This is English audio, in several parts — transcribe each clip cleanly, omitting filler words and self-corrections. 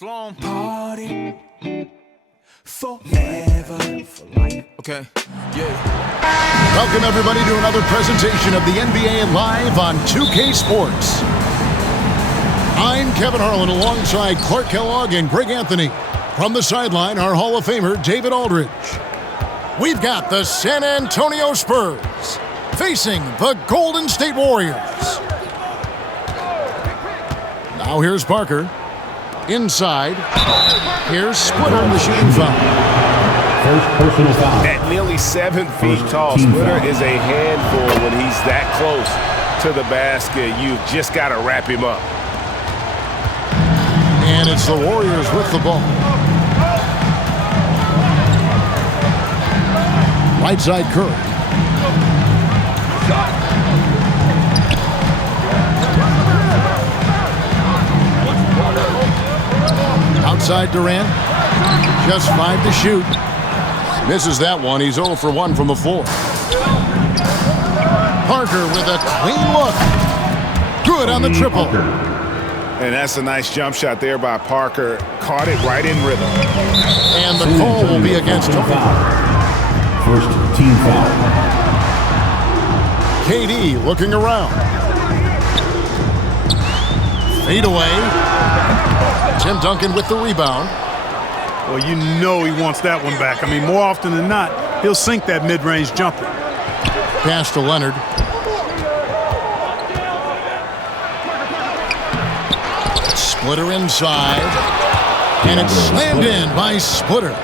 Sloan party forever for life. Okay, yeah. Welcome everybody to another presentation of the NBA Live on 2K Sports. I'm Kevin Harlan alongside Clark Kellogg and Greg Anthony. From the sideline, our Hall of Famer David Aldridge. We've got the San Antonio Spurs facing the Golden State Warriors. Now here's Parker. Inside. Here's Splitter on the shooting foul. First personal foul. At nearly 7 feet tall, Splitter is a handful when he's that close to the basket. You've just got to wrap him up. And it's the Warriors with the ball. Right side Curry. Outside Durant. Just 5 to shoot. Misses that one. He's 0 for 1 from the floor. Parker with a clean look. Good on the triple. And that's a nice jump shot there by Parker. Caught it right in rhythm. And the call will be against him. First team foul. KD looking around. Fade away. Tim Duncan with the rebound. Well, you know he wants that one back. I mean, more often than not, he'll sink that mid-range jumper. Pass to Leonard. Splitter inside. And it's slammed in by Splitter.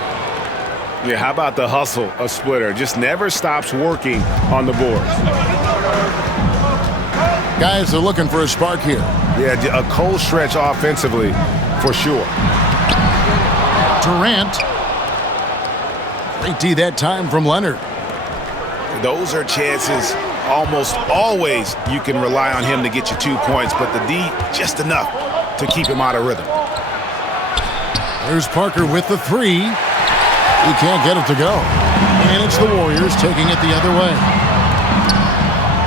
Yeah, how about the hustle of Splitter? Just never stops working on the boards. Guys are looking for a spark here. Yeah, a cold stretch offensively for sure. Durant. Great D that time from Leonard. Those are chances almost always you can rely on him to get you 2 points, but the D just enough to keep him out of rhythm. There's Parker with the three. He can't get it to go. And it's the Warriors taking it the other way.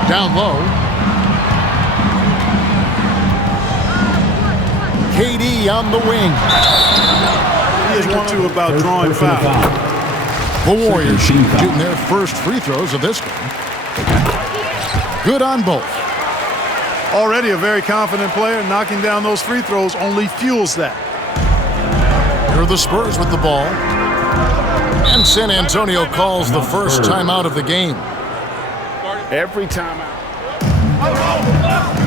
Down low. KD on the wing. He is one or two about drawing foul. The Warriors shooting their first free throws of this game. Good on both. Already a very confident player. Knocking down those free throws only fuels that. Here are the Spurs with the ball. And San Antonio calls the first timeout of the game. Every timeout.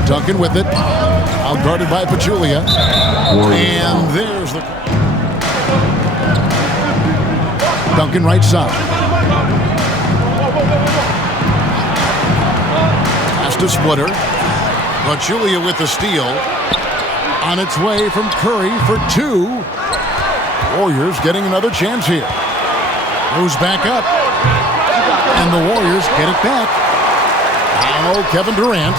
Duncan with it. Outguarded by Pachulia. And there's the... Duncan right side. Pass to Splitter. Pachulia with the steal. On its way from Curry for 2. Warriors getting another chance here. Goes back up. And the Warriors get it back. Now Kevin Durant.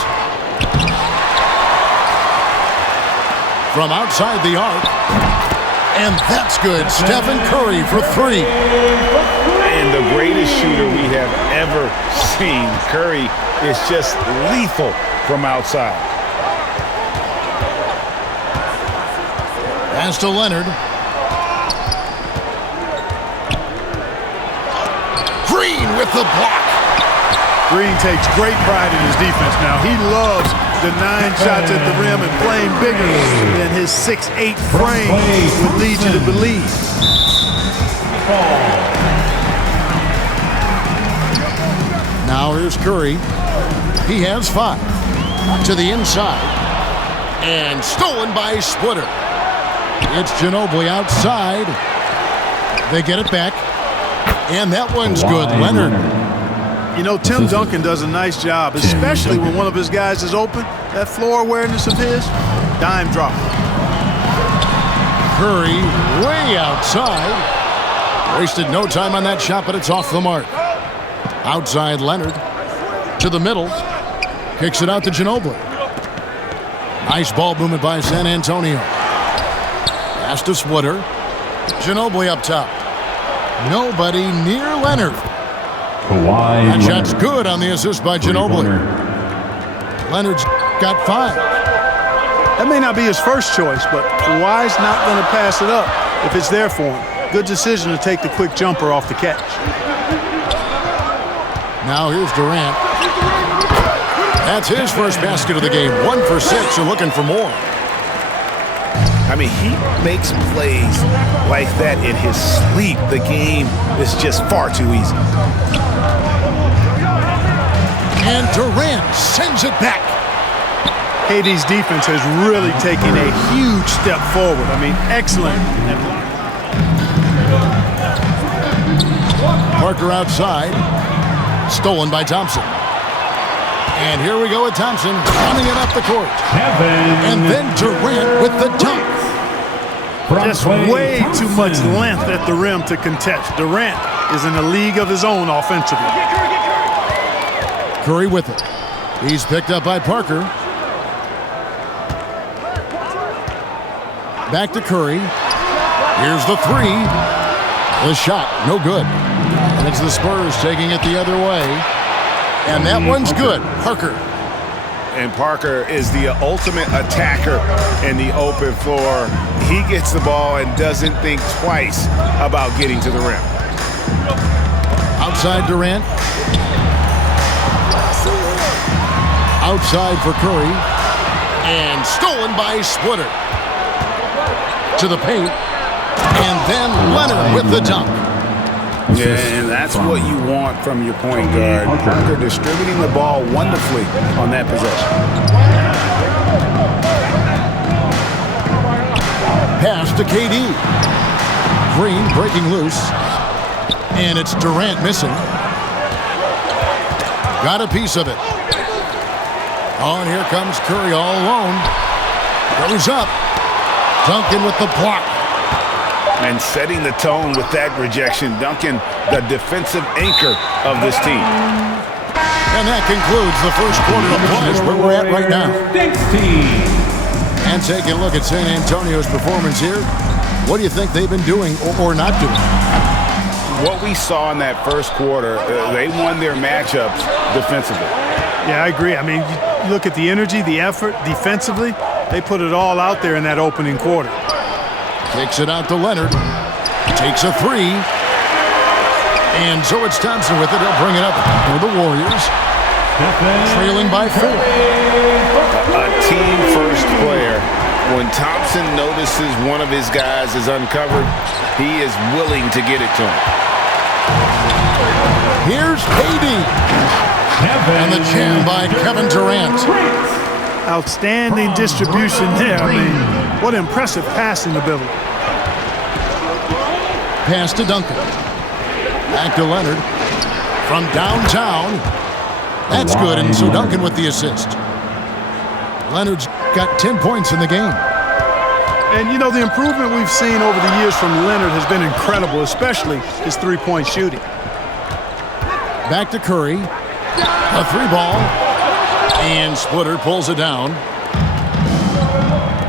From outside the arc. And that's good. Stephen Curry for 3. And the greatest shooter we have ever seen. Curry is just lethal from outside. Pass to Leonard. Green with the block. Green takes great pride in his defense now. He loves denying shots at the rim and playing bigger than his 6'8" frame would lead you to believe. Now here's Curry. He has 5. To the inside. And stolen by Splitter. It's Ginobili outside. They get it back. And that one's good. Leonard. You know, Tim Duncan does a nice job, especially when one of his guys is open. That floor awareness of his, dime drop. Curry way outside. Wasted no time on that shot, but it's off the mark. Outside Leonard. To the middle. Kicks it out to Ginobili. Nice ball movement by San Antonio. Pass to Splitter. Ginobili up top. Nobody near Leonard. That shot's good on the assist by Ginobili. Leonard's got 5. That may not be his first choice, but Kawhi's not going to pass it up if it's there for him. Good decision to take the quick jumper off the catch. Now here's Durant. That's his first basket of the game. 1 for 6, and looking for more. I mean, he makes plays like that in his sleep. The game is just far too easy. And Durant sends it back. KD's defense has really taken a huge step forward. I mean, excellent. Parker outside. Stolen by Thompson. And here we go with Thompson running it up the court. And then Durant with the dunk. Just way too much length at the rim to contest. Durant is in a league of his own offensively. Curry with it. He's picked up by Parker. Back to Curry. Here's the three. The shot, no good. And it's the Spurs taking it the other way. And that one's good. Parker. And Parker is the ultimate attacker in the open floor. He gets the ball and doesn't think twice about getting to the rim. Outside Durant. Outside for Curry. And stolen by Splitter. To the paint. And then Leonard with the dunk. Yeah, and that's what you want from your point guard. Parker distributing the ball wonderfully on that possession. Pass to KD. Green breaking loose. And it's Durant missing. Got a piece of it. Oh, and here comes Curry all alone. Goes up. Duncan with the block. And setting the tone with that rejection. Duncan, the defensive anchor of this team. And that concludes the first quarter of play where we're at right now. And taking a look at San Antonio's performance here. What do you think they've been doing or not doing? What we saw in that first quarter, they won their matchups defensively. Yeah, I agree. I mean, you look at the energy, the effort defensively. They put it all out there in that opening quarter. Takes it out to Leonard. Takes a three. And so it's Thompson with it. He'll bring it up for the Warriors. Trailing by 4. A team-first player. When Thompson notices one of his guys is uncovered, he is willing to get it to him. Here's KD. And the jam by Kevin Durant. Outstanding distribution there. I mean, what impressive passing ability. Pass to Duncan. Back to Leonard. From downtown. That's good, and so Duncan with the assist. Leonard's got 10 points in the game. And, you know, the improvement we've seen over the years from Leonard has been incredible, especially his three-point shooting. Back to Curry. A three ball. And Splitter pulls it down.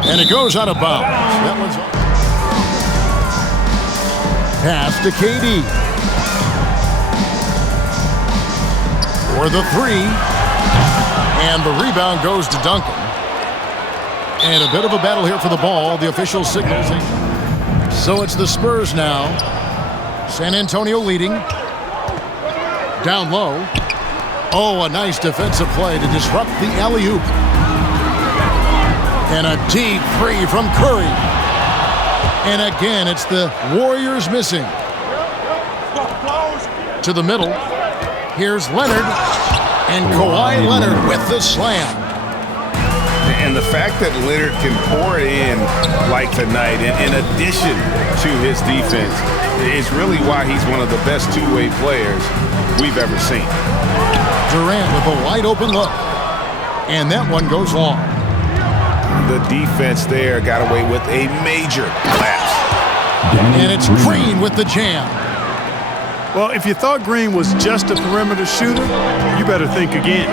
And it goes out of bounds. That one's off. Pass to KD. For the three. And the rebound goes to Duncan. And a bit of a battle here for the ball. The official signals. So it's the Spurs now. San Antonio leading. Down low. Oh, a nice defensive play to disrupt the alley-oop. And a deep three from Curry. And again, it's the Warriors missing. To the middle. Here's Leonard. And Kawhi Leonard with the slam. And the fact that Leonard can pour it in like tonight, in addition to his defense, is really why he's one of the best two-way players we've ever seen. Durant with a wide open look. And that one goes long. The defense there got away with a major lapse. And it's Green with the jam. Well, if you thought Green was just a perimeter shooter, you better think again.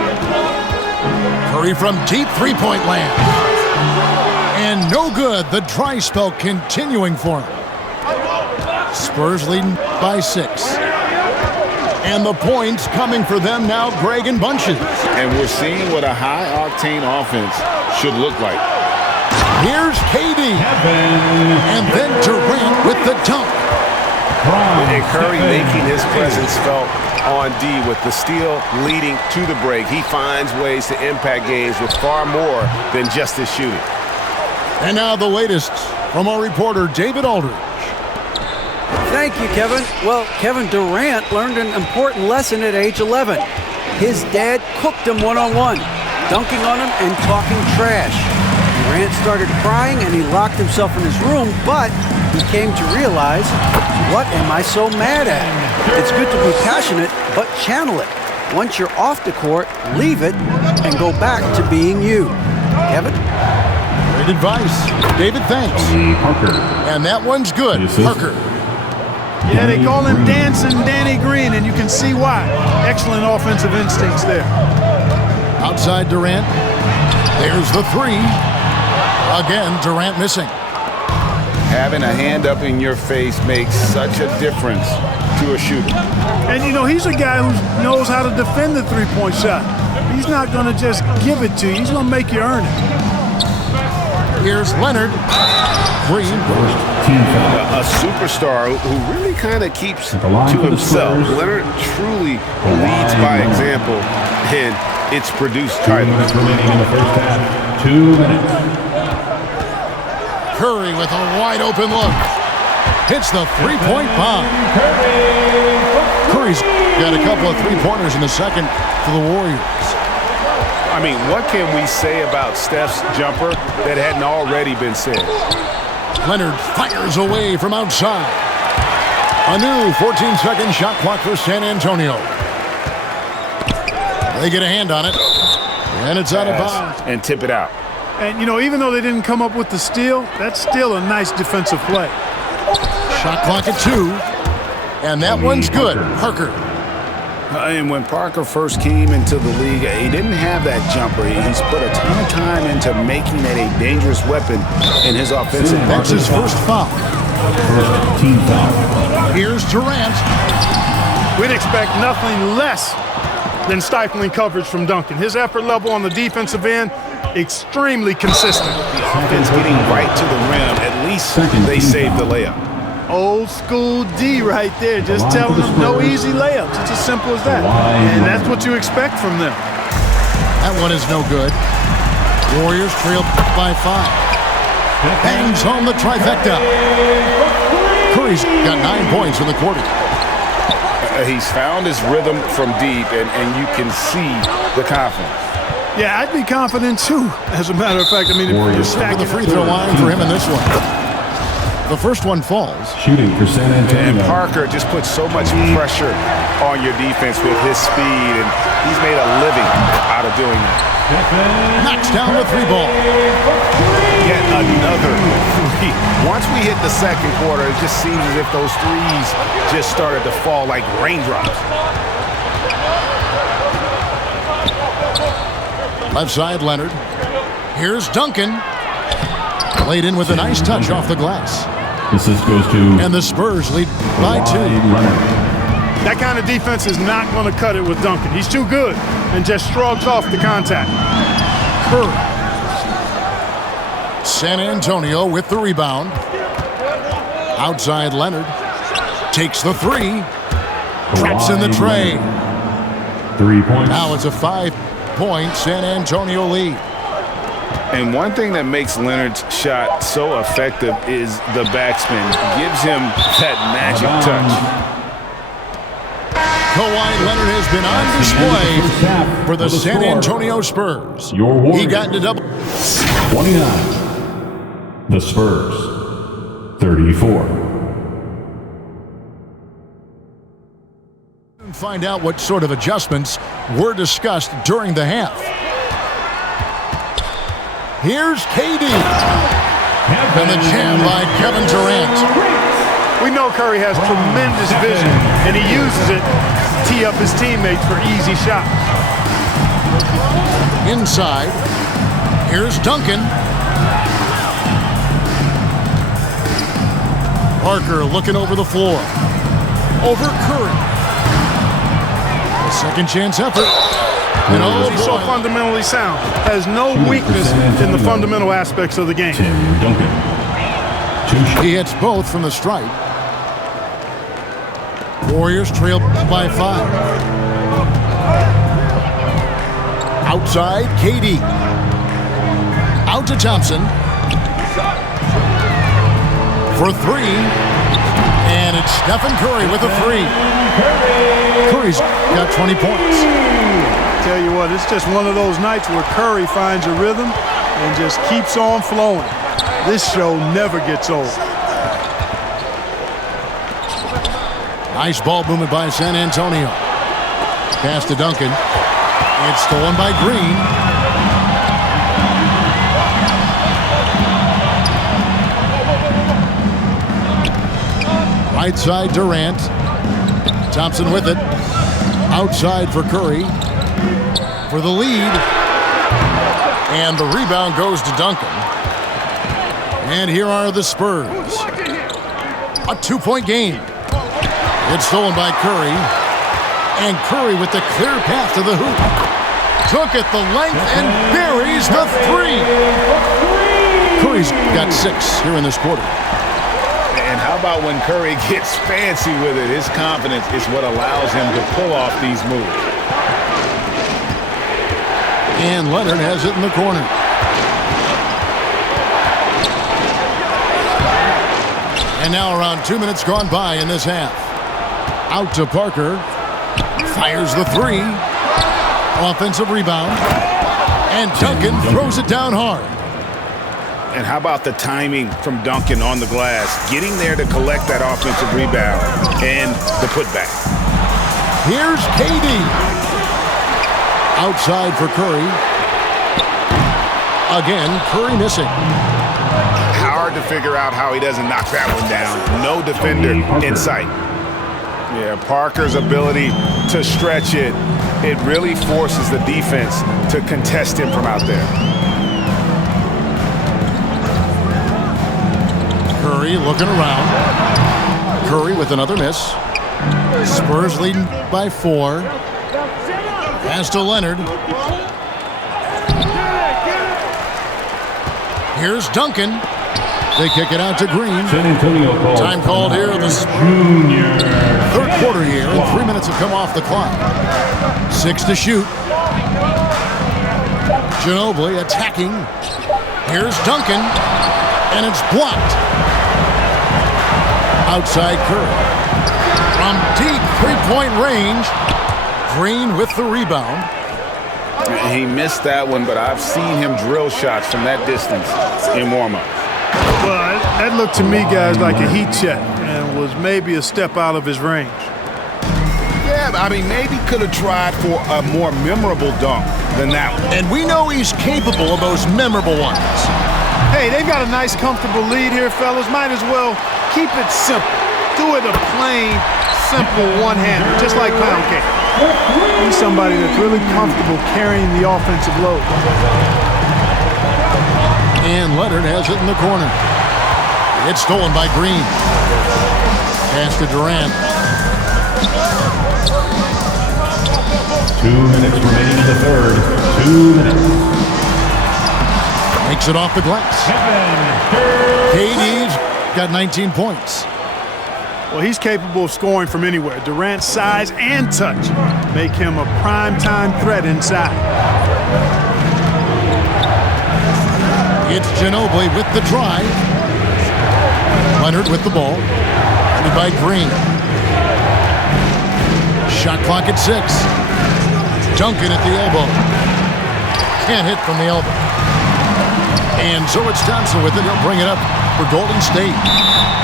Curry from deep three-point land. And no good. The dry spell continuing for him. Spurs leading by 6. And the points coming for them now, Greg, in bunches. And we're seeing what a high-octane offense should look like. Here's KD. And then Durant with the dunk. And Curry making his presence felt on D with the steal leading to the break. He finds ways to impact games with far more than just his shooting. And now the latest from our reporter, David Aldridge. Thank you, Kevin. Well, Kevin Durant learned an important lesson at age 11. His dad cooked him one-on-one, dunking on him and talking trash. Durant started crying and he locked himself in his room, but he came to realize, what am I so mad at? It's good to be passionate, but channel it. Once you're off the court, leave it and go back to being you. Kevin? Great advice. David, thanks. And that one's good. Parker. Yeah, they call him Dancing Danny Green, and you can see why. Excellent offensive instincts there. Outside Durant. There's the three. Again, Durant missing. Having a hand up in your face makes such a difference to a shooter. And, you know, he's a guy who knows how to defend the three-point shot. He's not going to just give it to you. He's going to make you earn it. Here's Leonard. Green. A superstar who really kind of keeps to himself. Leonard truly leads by example, and it's produced titles. Remaining in the first half. 2 minutes. Curry with a wide open look. Hits the three-point bomb. Curry's got a couple of three-pointers in the second for the Warriors. I mean, what can we say about Steph's jumper that hadn't already been said? Leonard fires away from outside. A new 14-second shot clock for San Antonio. They get a hand on it, and it's out of bounds. And tip it out. And, you know, even though they didn't come up with the steal, that's still a nice defensive play. Shot clock at 2, and that one's good. Parker. And when Parker first came into the league, he didn't have that jumper. He's put a ton of time into making it a dangerous weapon in his offensive. That's his first foul. First team foul. Here's Durant. We'd expect nothing less than stifling coverage from Duncan. His effort level on the defensive end, extremely consistent. The offense getting right to the rim. At least they saved the layup. Old school D right there, just telling them no easy layups. It's as simple as that. And that's what you expect from them. That one is no good. Warriors trail by 5. Bangs home the trifecta. Curry's got 9 points in the quarter. He's found his rhythm from deep, and you can see the confidence. Yeah, I'd be confident too, as a matter of fact. I mean, if you're stacking the free throw line for him in this one. The first one falls. Shooting for San Antonio. And Parker just puts so much pressure on your defense with his speed, and he's made a living out of doing that. Knocks down the 3 ball. Yet another three. Once we hit the second quarter, it just seems as if those threes just started to fall like raindrops. Left side, Leonard. Here's Duncan. Laid in with a nice touch off the glass. Assist goes to And the Spurs lead by 2. That kind of defense is not going to cut it with Duncan. He's too good and just shrugs off the contact. Curry. San Antonio with the rebound. Outside Leonard. Takes the 3. Drops in the tray. 3 points. Now it's a 5-point San Antonio lead. And one thing that makes Leonard's shot so effective is the backspin. Gives him that magic touch. Kawhi Leonard has been on display for the San Antonio Spurs. Your Warriors. He got into double. 29. The Spurs. 34. Find out what sort of adjustments were discussed during the half. Here's KD. And the jam by Kevin Durant. We know Curry has tremendous vision, and he uses it to tee up his teammates for easy shots. Inside. Here's Duncan. Parker looking over the floor. Over Curry. A second chance effort. You know, He's so fundamentally sound. Has no weakness in the fundamental aspects of the game. Tim Duncan. 2 shots. he hits both from the stripe. Warriors trail by 5. Outside, KD. Out to Thompson. For 3. And it's Stephen Curry with a 3. Curry's got 20 points. Tell you what, it's just one of those nights where Curry finds a rhythm and just keeps on flowing. This show never gets old. Nice ball movement by San Antonio. Pass to Duncan. It's stolen by Green. Right side, Durant. Thompson with it. Outside for Curry. For the lead. And the rebound goes to Duncan. And here are the Spurs. A 2-point game. It's stolen by Curry. And Curry with the clear path to the hoop. Took it the length and buries the 3. Curry's got 6 here in this quarter. And how about when Curry gets fancy with it? His confidence is what allows him to pull off these moves. And Leonard has it in the corner. And now around 2 minutes gone by in this half. Out to Parker. Fires the 3. Offensive rebound. And Duncan throws it down hard. And how about the timing from Duncan on the glass? Getting there to collect that offensive rebound and the putback. Here's KD. Outside for Curry. Again, Curry missing. Hard to figure out how he doesn't knock that one down. No defender in sight. Yeah, Parker's ability to stretch it, it really forces the defense to contest him from out there. Curry looking around. Curry with another miss. Spurs leading by 4. Pass to Leonard. Here's Duncan. They kick it out to Green. San Antonio calls Time called here. The Junior. third quarter here, and 3 minutes have come off the clock. 6 to shoot. Ginobili attacking. Here's Duncan, and it's blocked. Outside Curry. From deep three-point range, Green with the rebound. He missed that one, but I've seen him drill shots from that distance in warm-up. Well, that looked to me, guys, like a heat check and was maybe a step out of his range. Yeah, I mean, maybe could have tried for a more memorable dunk than that one. And we know he's capable of those memorable ones. Hey, they've got a nice, comfortable lead here, fellas. Might as well keep it simple. Do it a plain, simple one-hander, just like pound cake. He's somebody that's really comfortable carrying the offensive load. And Leonard has it in the corner. It's stolen by Green. Pass to Durant. 2 minutes remaining in the third. 2 minutes. Makes it off the glass. KD's got 19 points. Well, he's capable of scoring from anywhere. Durant's size and touch make him a prime-time threat inside. It's Ginobili with the drive. Leonard with the ball. Headed by Green. Shot clock at 6. Duncan at the elbow. Can't hit from the elbow. And so it's Thompson with it. He'll bring it up for Golden State.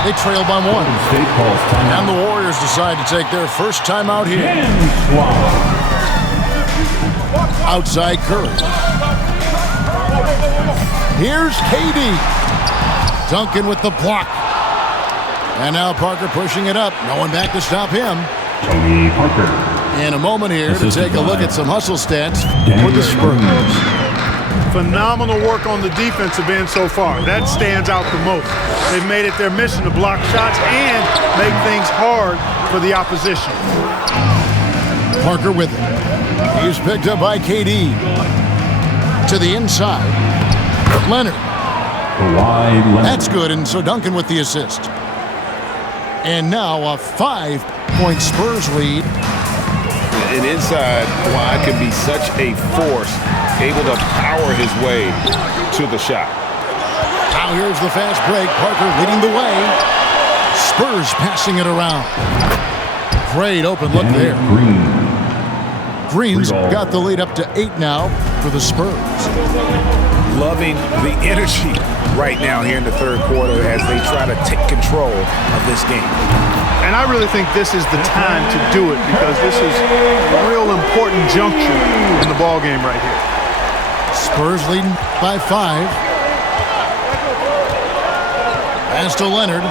They trail by 1. Golden State calls timeout. And the Warriors decide to take their first timeout here. Outside Curry. Here's KD. Duncan with the block. And now Parker pushing it up. No one back to stop him. Tony Parker. In a moment here to take a look at some hustle stats for the Spurs. Phenomenal work on the defensive end so far. That stands out the most. They've made it their mission to block shots and make things hard for the opposition. Parker with it. He's picked up by KD. To the inside. Leonard. Kawhi Leonard. That's good, and so Duncan with the assist. And now a 5-point Spurs lead. And inside, Kawhi can be such a force, able to power his way to the shot. Now here's the fast break. Parker leading the way. Spurs passing it around. Great open look there. Green's got the lead up to 8 now for the Spurs. Loving the energy right now here in the third quarter as they try to take control of this game. And I really think this is the time to do it because this is a real important juncture in the ball game right here. Spurs leading by 5. Pass to Leonard.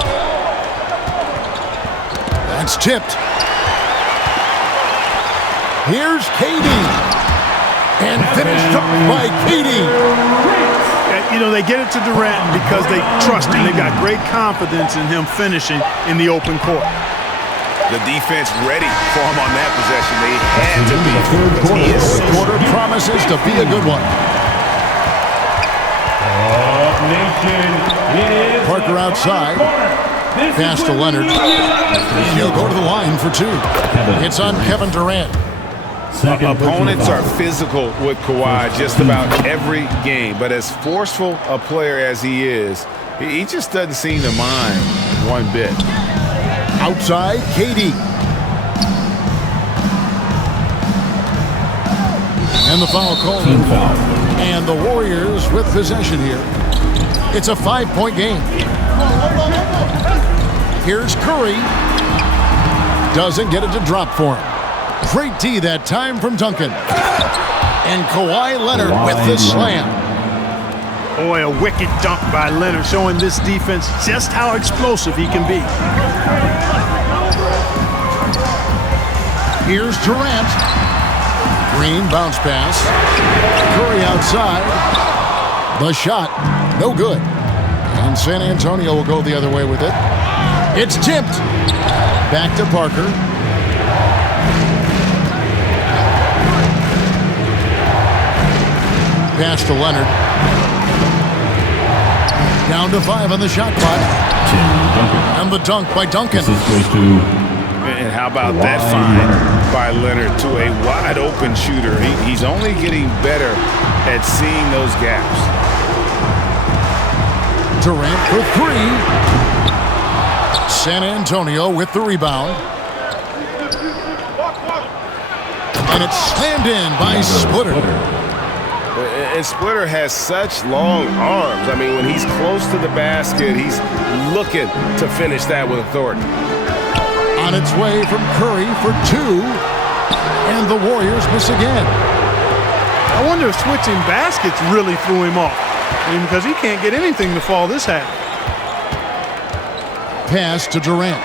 That's tipped. Here's KD. And finished up by KD. You know, they get it to Durant because they trust him. They've got great confidence in him finishing in the open court. The defense ready for him on that possession. They had to be. Fourth quarter promises to be a good one. Parker outside. Pass to Leonard. He'll go to the line for 2. It's on Kevin Durant. Opponents are physical with Kawhi just about every game, but as forceful a player as he is, he just doesn't seem to mind one bit. Outside, KD. And the foul call. And the Warriors with possession here. It's a 5-point game. Here's Curry. Doesn't get it to drop for him. Great D that time from Duncan. And Kawhi Leonard with the slam. Boy, a wicked dunk by Leonard, showing this defense just how explosive he can be. Here's Durant. Green bounce pass. Curry outside. The shot, no good. And San Antonio will go the other way with it. It's tipped. Back to Parker. Pass to Leonard. Down to 5 on the shot clock. And the dunk by Duncan. And how about that find by Leonard to a wide open shooter? He's only getting better at seeing those gaps. Durant for 3. San Antonio with the rebound. And it's slammed in by Splitter. And Splitter has such long arms. I mean, when he's close to the basket, he's looking to finish that with authority. On its way from Curry for 2. And the Warriors miss again. I wonder if switching baskets really threw him off. I mean, because he can't get anything to fall this half. Pass to Durant.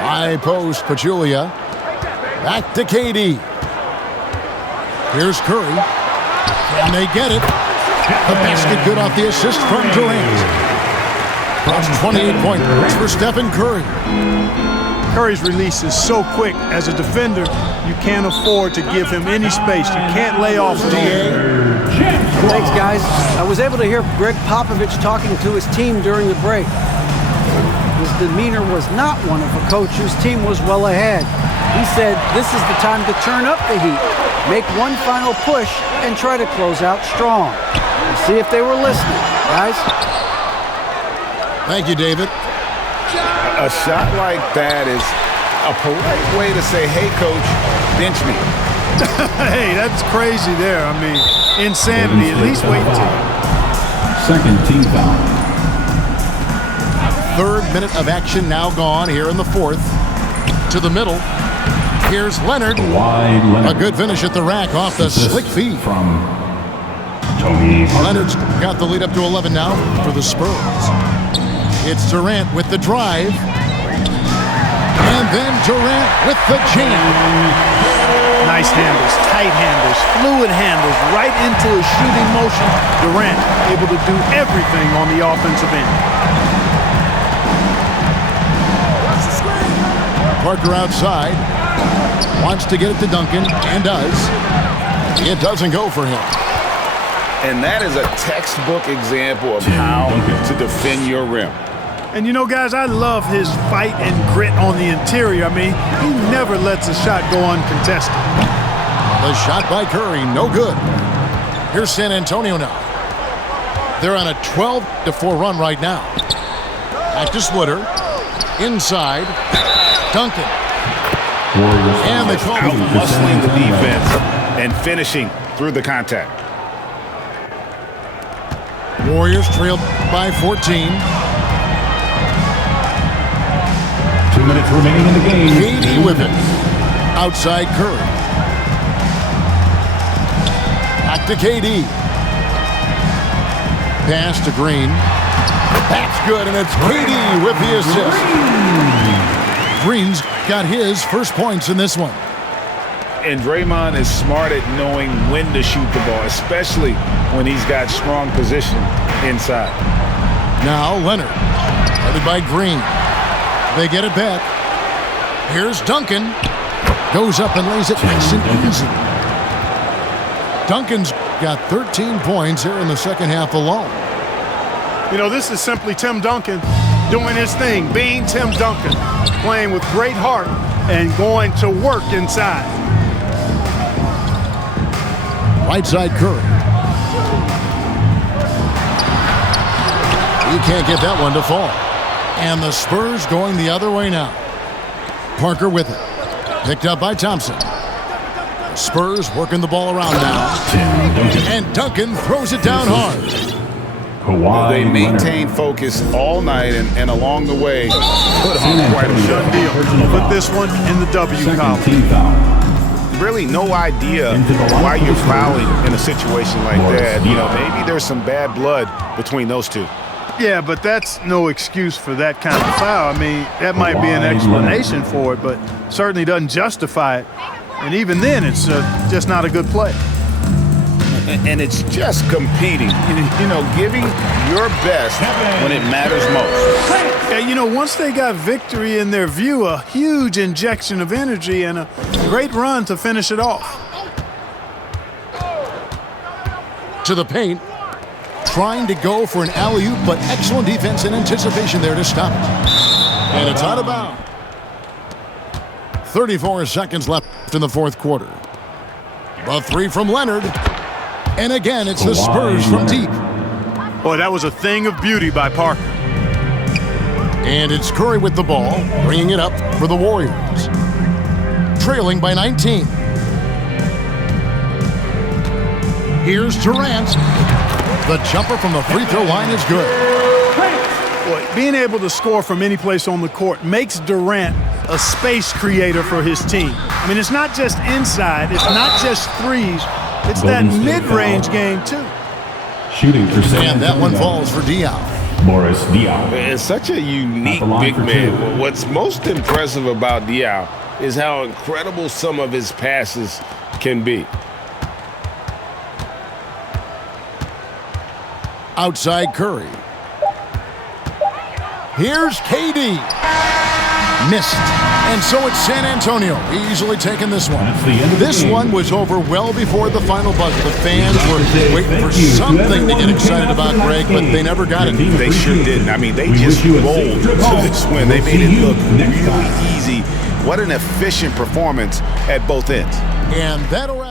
High post, Pachulia. Back to KD. Here's Curry. And they get it. The basket good off the assist from Durant. That's 28 points for Stephen Curry. Curry's release is so quick. As a defender, you can't afford to give him any space. You can't lay off DA. Thanks, guys. I was able to hear Greg Popovich talking to his team during the break. His demeanor was not one of a coach whose team was well ahead. He said this is the time to turn up the heat, make one final push, and try to close out strong. We'll see if they were listening, guys. Thank you, David. A shot like that is a polite way to say, hey, coach, bench me. Hey, that's crazy there. I mean, insanity. At least wait until. Second team foul. 3rd minute of action now gone here in the 4th. To the middle. Here's Leonard. A good finish at the rack off the slick feed. From Tony Parker. Leonard's got the lead up to 11 now for the Spurs. It's Durant with the drive. And then Durant with the jam. Nice handles, tight handles, fluid handles, right into a shooting motion. Durant able to do everything on the offensive end. Parker outside. Wants to get it to Duncan, and does. It doesn't go for him. And that is a textbook example of how to defend your rim. And you know, guys, I love his fight and grit on the interior. I mean, he never lets a shot go uncontested. The shot by Curry, no good. Here's San Antonio now. They're on a 12-4 run right now. Back to Splitter. Inside. Duncan. And they call him Out-muscling the defense and finishing through the contact. Warriors trailed by 14. 2 minutes remaining in the game. KD with it. Outside Curry. Back to KD. Pass to Green. That's good, and it's KD with the assist. Green's got his first points in this one. And Draymond is smart at knowing when to shoot the ball, especially when he's got strong position inside. Now Leonard, headed by Green. They get it back. Here's Duncan. Goes up and lays it nice and easy. Duncan's got 13 points here in the second half alone. You know, this is simply Tim Duncan doing his thing, being Tim Duncan, playing with great heart and going to work inside. Right side Curry. He can't get that one to fall. And the Spurs going the other way now. Parker with it. Picked up by Thompson. Spurs working the ball around now. And Duncan throws it down hard. They maintained focus all night and along the way put on quite a Done deal. Put this one in the W column. Really no idea why you're fouling in a situation like that. You know, maybe there's some bad blood between those two. Yeah, but that's no excuse for that kind of foul. I mean, that might be an explanation for it, but certainly doesn't justify it. And even then, it's just not a good play. And it's just competing, you know, giving your best when it matters most. Yeah, you know, once they got victory in their view, a huge injection of energy and a great run to finish it off. To the paint. Trying to go for an alley-oop, but excellent defense and anticipation there to stop it. And it's out of bounds. 34 seconds left in the fourth quarter. A three from Leonard. And again, it's the Spurs from deep. Boy, that was a thing of beauty by Parker. And it's Curry with the ball, bringing it up for the Warriors. Trailing by 19. Here's Durant. The jumper from the free throw line is good. Boy, being able to score from any place on the court makes Durant a space creator for his team. I mean, it's not just inside, it's not just threes, it's that mid-range game too. Shooting for And that one falls for Diaw. Boris Diaw. And such a unique big man. What's most impressive about Diaw is how incredible some of his passes can be. Outside Curry. Here's KD. Missed. And so it's San Antonio easily taking this one. This one was over well before the final buzzer. The fans were waiting for something to get excited about, Greg, but they never got it. They sure didn't. I mean, they just rolled to this win. They made it look really easy. What an efficient performance at both ends. And that'll